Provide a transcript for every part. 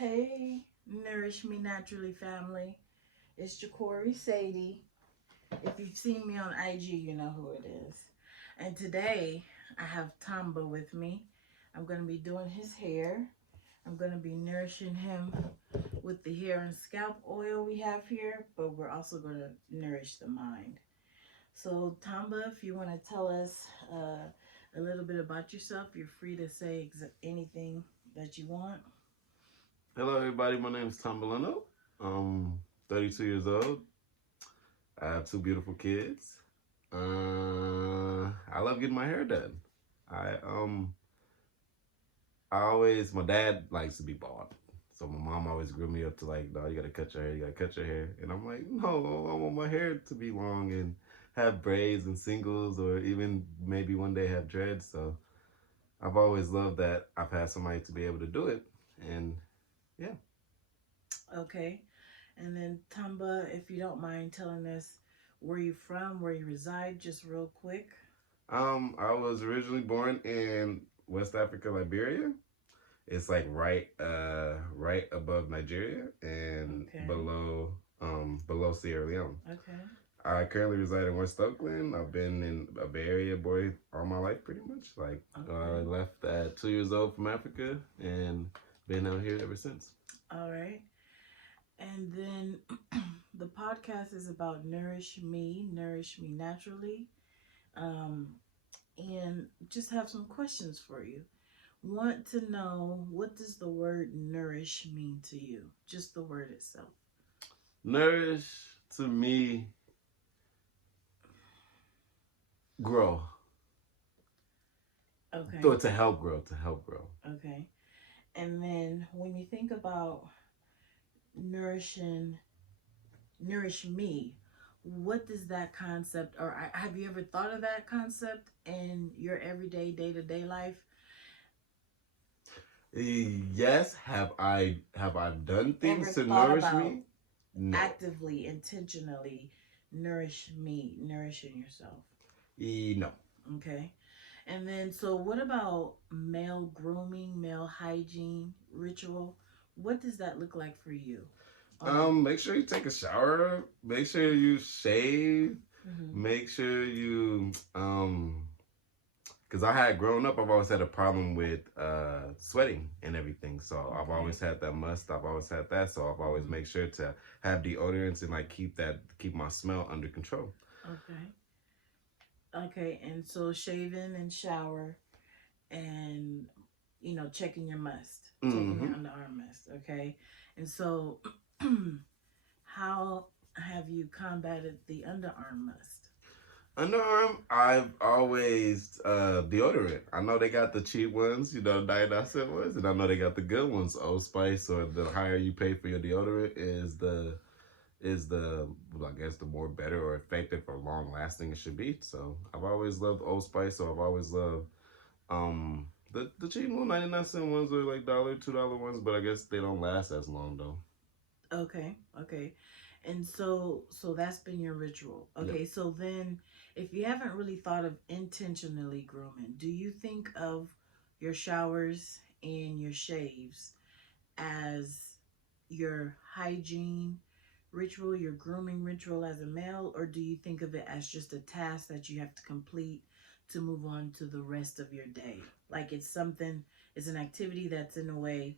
Hey, Nourish Me Naturally family. It's Ja'Cory Sadie. If you've seen me on IG, you know who it is. And today I have Tamba with me. I'm going to be doing his hair. I'm going to be nourishing him with the hair and scalp oil we have here, but we're also going to nourish the mind. So, Tamba, if you want to tell us a little bit about yourself, you're free to say anything that you want. Hello, everybody. My name is Tamba Lenoh. I'm 32 years old. I have two beautiful kids. I love getting my hair done. I um my dad likes to be bald, so my mom always grew me up to like, no, you gotta cut your hair, you gotta cut your hair, and I'm like, no, I want my hair to be long and have braids and singles, or even maybe one day have dreads. So I've always loved that. I've had somebody to be able to do it, and yeah. Okay. And then Tamba, if you don't mind telling us where you from, where you reside, just real quick. I was originally born in West Africa, Liberia. It's like right above Nigeria and Okay. below Sierra Leone. Okay. I currently reside in West Oakland. I've been in a Bay Area boy all my life, pretty much. Like I Okay. left at 2 years old from Africa and been out here ever since. All right. And then the podcast is about nourish me naturally. Um, and just have some questions for you. Want to know, what does the word nourish mean to you? Just the word itself. Nourish to me grow, Okay. to help grow. Okay. And then when you think about nourishing nourish me, what does that concept, or have you ever thought of that concept in your everyday day-to-day life? Yes, have I done things Ever to thought nourish about me? No. actively, intentionally nourish me, nourishing yourself? No. Okay. And then, so what about male grooming, male hygiene ritual? What does that look like for you? Make sure you take a shower. Make sure you shave. Mhm. Make sure you because I had grown up, I've always had a problem with sweating and everything. So I've Okay. always had that must. I've always had that. So I've always Mhm. made sure to have deodorants and like keep my smell under control. Okay. Okay. And so shaving and shower and checking your must, checking your Mm-hmm. underarm must. Okay. And so how have you combated the underarm must? Underarm, I've always deodorant. I know they got the cheap ones, 99-cent ones, and I know they got the good ones. Old Spice, or the higher you pay for your deodorant is the I guess the more better or effective or long lasting it should be. So I've always loved Old Spice, so I've always loved the cheap little 99-cent ones are like $2 ones, but I guess they don't last as long though. Okay. Okay. And so that's been your ritual. Yep. Okay. So then, if you haven't really thought of intentionally grooming, do you think of your showers and your shaves as your hygiene ritual, your grooming ritual as a male, or do you think of it as just a task that you have to complete to move on to the rest of your day? Like it's an activity that's in a way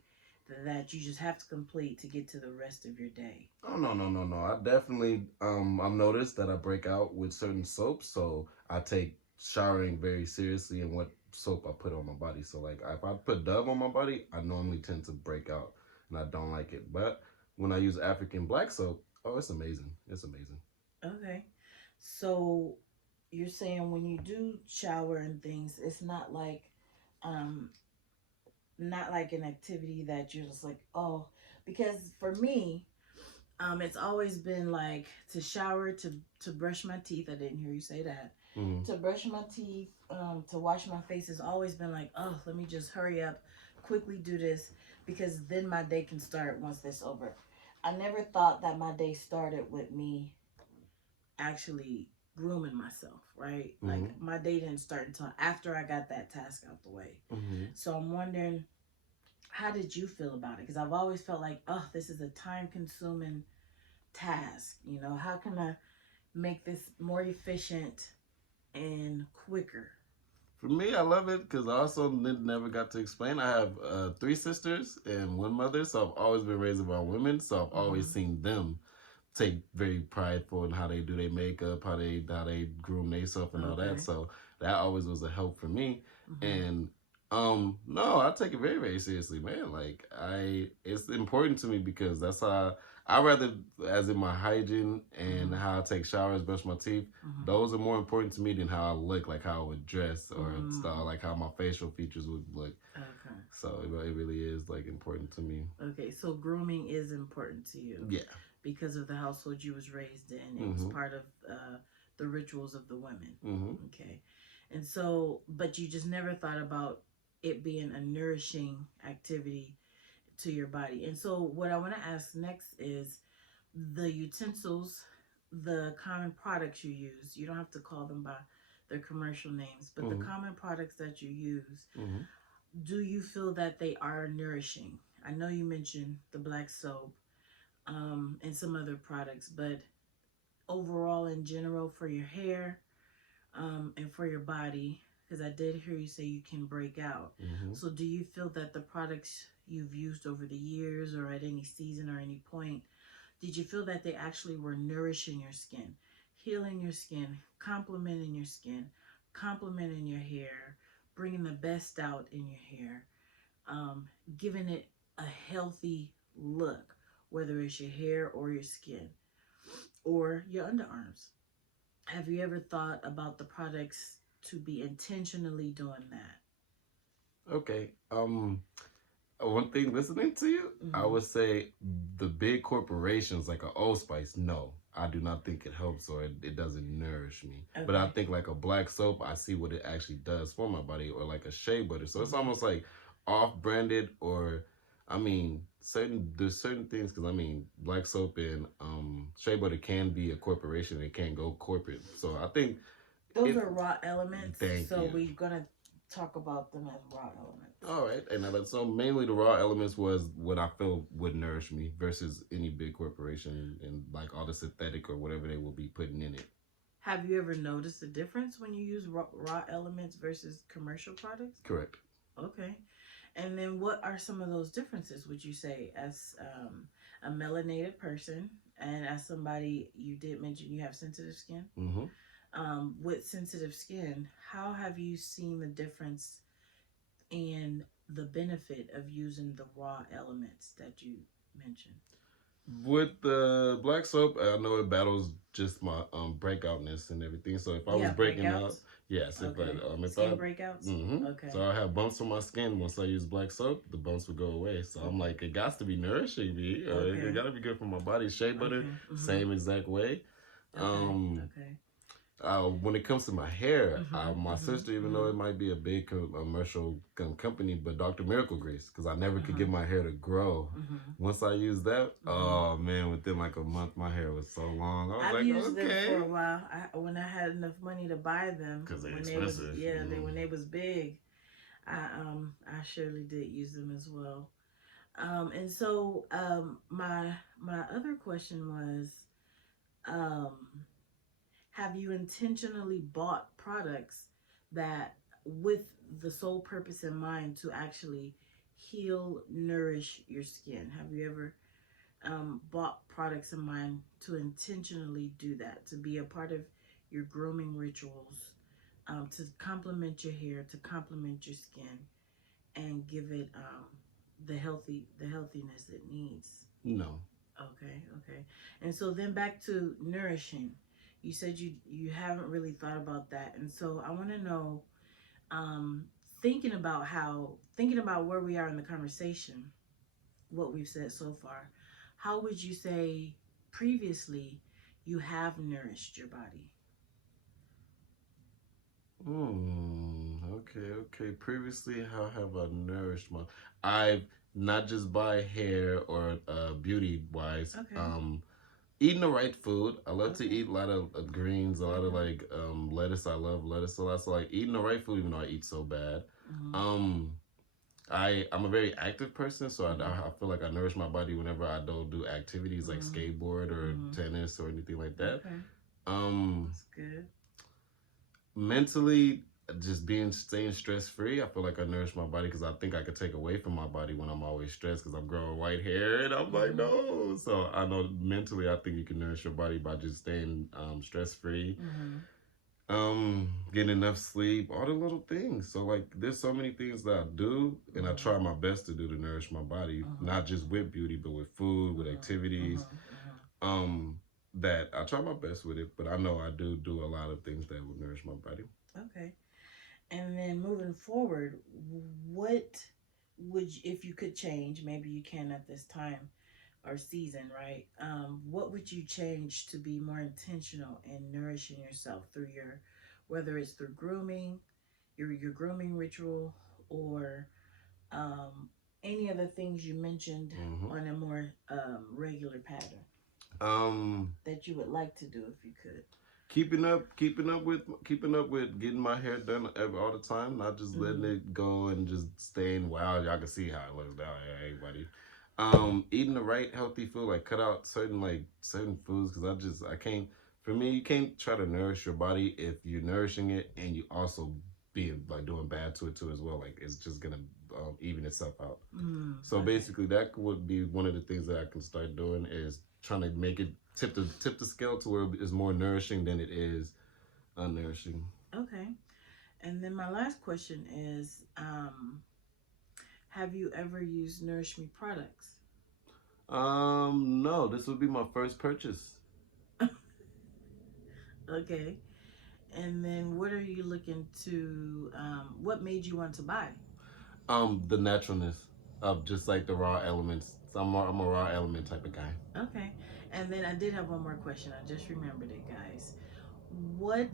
that you just have to complete to get to the rest of your day. Oh no. I definitely I've noticed that I break out with certain soaps, so I take showering very seriously and what soap I put on my body. So like if I put Dove on my body, I normally tend to break out and I don't like it. But when I use African black soap, oh it's amazing. It's amazing. Okay. So you're saying when you do shower and things, it's um not like an activity that you're just like, oh, because for me, it's always been like to shower, to brush my teeth. I didn't hear you say that. Mm-hmm. To brush my teeth, to wash my face has always been like, oh, let me just hurry up, quickly do this, because then my day can start once this over. I never thought that my day started with me actually grooming myself, right? Like Mm-hmm. my day didn't start until after I got that task out the way. Mm-hmm. So I'm wondering, how did you feel about it? Because I've always felt like, oh, this is a time consuming task. You know, how can I make this more efficient and quicker? For me, I love it because I also never got to explain. I have three sisters and one mother, so I've always been raised around women. So I've always Mm-hmm. seen them take very prideful in how they do their makeup, how they groom themselves and all that. Okay. So that always was a help for me. Mm-hmm. And no, I take it very, very seriously, man. Like it's important to me because that's how I rather, as in my hygiene and Mm-hmm. how I take showers, brush my teeth. Mm-hmm. Those are more important to me than how I look, like how I would dress or style, Mm. like how my facial features would look. Okay. So it really is like important to me. Okay. So grooming is important to you Yeah. because of the household you was raised in. It was Mhm. part of the rituals of the women. Mhm. Okay. And so, but you just never thought about it being a nourishing activity to your body. And so, what I want to ask next is the utensils, the common products you use. You don't have to call them by their commercial names, but the Mhm. common products that you use, Mhm. do you feel that they are nourishing? I know you mentioned the black soap and some other products, but overall, in general, for your hair and for your body, because I did hear you say you can break out. Mhm. So, do you feel that the products you've used over the years or at any season or any point, did you feel that they actually were nourishing your skin, healing your skin, complementing your skin, complementing your hair, bringing the best out in your hair, giving it a healthy look, whether it's your hair or your skin or your underarms? Have you ever thought about the products to be intentionally doing that? Okay. One thing listening to you, I Mm-hmm. would say the big corporations like a Old Spice, no, I do not think it helps or it doesn't nourish me. But I Okay. think like a black soap, I see what it actually does for my body, or like a shea butter. So it's Mm-hmm. almost like off-branded, or I mean, there's certain things because I mean, black soap and shea butter can be a corporation. It can go corporate. So I think Those if are raw elements, thank so you. we're gonna talk about them as raw elements. All right, and so mainly the raw elements was what I feel would nourish me versus any big corporation and like all the synthetic or whatever they will be putting in it. Have you ever noticed a difference when you use raw elements versus commercial products? Correct. Okay. And then what are some of those differences, would you say, as a melanated person and as somebody you did mention you have sensitive skin? Mm-hmm. With sensitive skin, how have you seen the difference in the benefit of using the raw elements that you mentioned? With the black soap, I know it battles just my breakoutness and everything. So if I You was have breaking out, breakouts? yes, Okay. if Skin I breakouts? mm-hmm. Okay. So I have bumps on my skin. Once I use black soap, the bumps would go away. So I'm Okay. like, it got to be nourishing me. It Okay. got to be good for my body. Shea butter, Okay. Mm-hmm. same exact way. Okay. Um, Okay. when it comes to my hair, Mm-hmm. my Mm-hmm. sister, even though Mm-hmm. it might be a big commercial company, but Dr. Miracle Grace, because I never could Uh-huh. get my hair to grow. Mm-hmm. Once I used that, Mm-hmm. oh man, within like a month, my hair was so long. I was I've like, used them for okay, a while. When I had enough money to buy them, because they're when they was expensive. yeah, they when they was big, I surely did use them as well. And so my other question was, um, have you intentionally bought products that with the sole purpose in mind to actually heal, nourish your skin? Have you ever bought products in mind to intentionally do that, to be a part of your grooming rituals, to complement your hair, to complement your skin, and give it the healthiness it needs? No. Okay, okay. And so then back to nourishing. You said you haven't really thought about that, and so I want to know, um, thinking about where we are in the conversation, what we've said so far, how would you say previously you have nourished your body? Okay, okay. Previously, how have I nourished my? I've not just by hair or beauty wise. Okay, Eating the right food. I love to okay, eat a lot of greens, a lot of okay. like lettuce. I love lettuce a lot. So like eating the right food, even though I eat so bad. Mm-hmm. Um, I'm a very active person, so I feel like I nourish my body whenever I don't do activities like Mm-hmm. skateboard or Mm-hmm. tennis or anything like that. Okay. Um, That's good. mentally, just being staying stress free, I feel like I nourish my body because I think I could take away from my body when I'm always stressed because I'm growing white hair and I'm like Mm-hmm. no. So I know mentally, I think you can nourish your body by just staying stress free, Mm-hmm. getting enough sleep, all the little things. So like, there's so many things that I do, and I Mm-hmm. try my best to do to nourish my body, Mm-hmm. not just with beauty, but with food, with Mm-hmm. activities. Mm-hmm. Um, that I try my best with it, but I know I do a lot of things that will nourish my body. Okay. And then moving forward, what would if you could change? Maybe you can at this time or season, right? What would you change to be more intentional in nourishing yourself through your, whether it's through grooming, your grooming ritual, or um, any of the things you mentioned Hmm. on a more regular pattern Um, that you would like to do if you could? keeping up with getting my hair done all the time, not just letting Mm-hmm. it go and just staying wild. Y'all can see how it looks down here, everybody. Eating the right healthy food, like cut out certain foods, because I can't. For me, you can't try to nourish your body if you're nourishing it and you also being like doing bad to it too as well. Like it's just gonna even itself out. Mm, So okay. basically, that would be one of the things that I can start doing is trying to make it tip the scale to where it's more nourishing than it is unnourishing. Okay. And then my last question is, have you ever used Nourish Me products? No, this would be my first purchase. Okay. And then what are you looking to, what made you want to buy? The naturalness of just like the raw elements. So I'm a raw element type of guy. Okay. And then I did have one more question. I just remembered it, guys. What,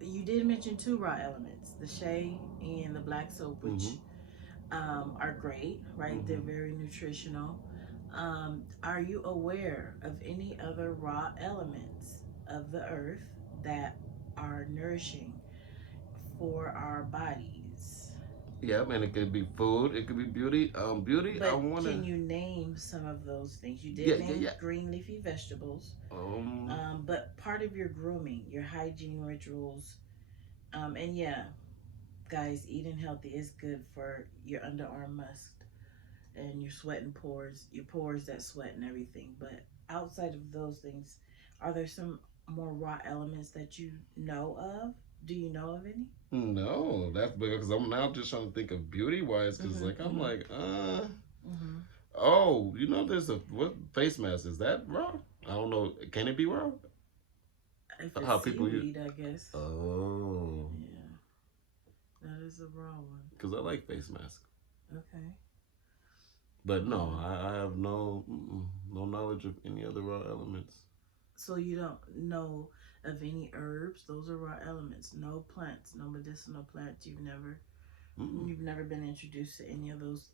you did mention two raw elements, the shea and the black soap, Mm-hmm. which are great, right? They're Mm-hmm. very nutritional. Are you aware of any other raw elements of the earth that are nourishing for our bodies? Yeah, man. It could be food. It could be beauty. Beauty. I But wanna. can you name some of those things? You Yeah, did yeah, name yeah. green leafy vegetables, Um. but part of your grooming, your hygiene rituals, and yeah, guys, eating healthy is good for your underarm musk and your sweating pores, your pores that sweat and everything. But outside of those things, are there some more raw elements that you know of? Do you know of any? No, that's because I'm now just trying to think of beauty wise. Because Mm-hmm. like I'm Mm-hmm. like Mm-hmm. oh, there's a what face mask is that raw? I don't know. Can it be raw? If it's How people use? seaweed, I guess. Oh, Yeah, that is a raw one. because I like face mask. Okay. But All no, right. I have no knowledge of any other raw elements. So you don't know of any herbs? Those are raw elements. No plants, no medicinal plants. Mm-mm. You've never been introduced to any of those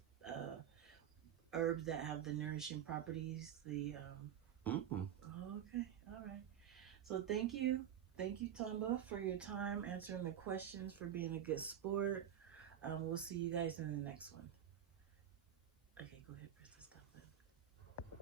herbs that have the nourishing properties. Mm-mm. Okay, all right. So thank you, Tamba, for your time answering the questions, for being a good sport. We'll see you guys in the next one. Okay, go ahead.